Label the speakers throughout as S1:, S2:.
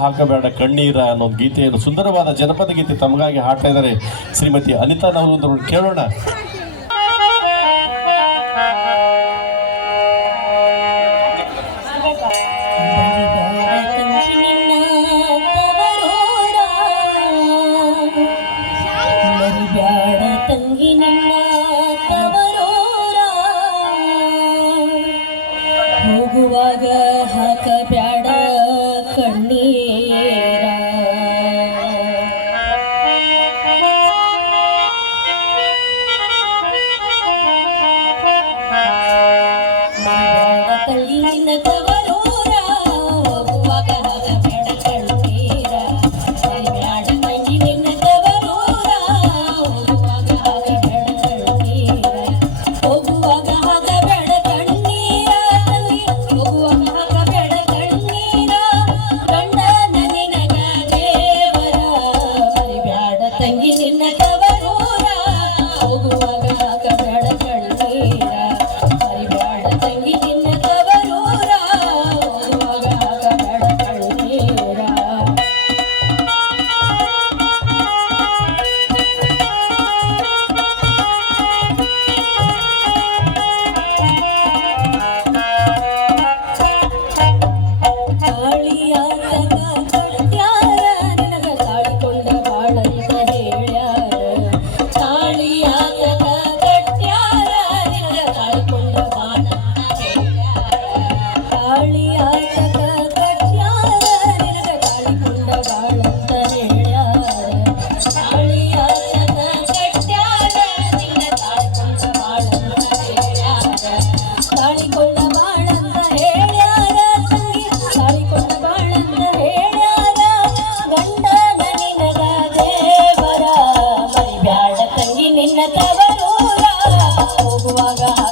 S1: ಹಾಕಬೇಡ ಕಣ್ಣೀರ ಅನ್ನೋ ಗೀತೆಯನ್ನು ಸುಂದರವಾದ ಜನಪದ ಗೀತೆ ತಮಗಾಗಿ ಇದ್ದಾರೆ ಶ್ರೀಮತಿ ಅನಿತಾ ನವರು ಕೇಳೋಣ
S2: Gracias.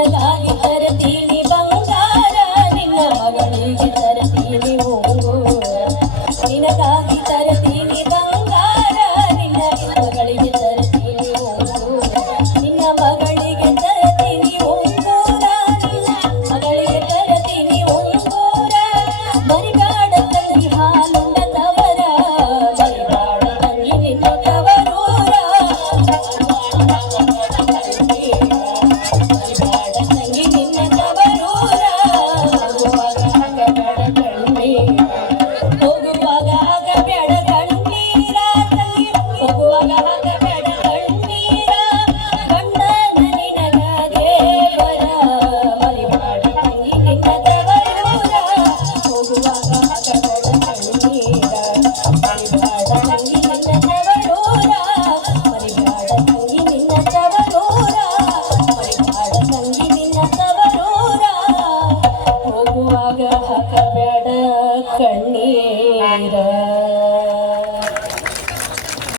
S2: ಿ ಮರತೀನಿ ಬಂಗಾರ ತರತಿ ಹಾಕಬೇಡ ಕಣ್ಣೀರ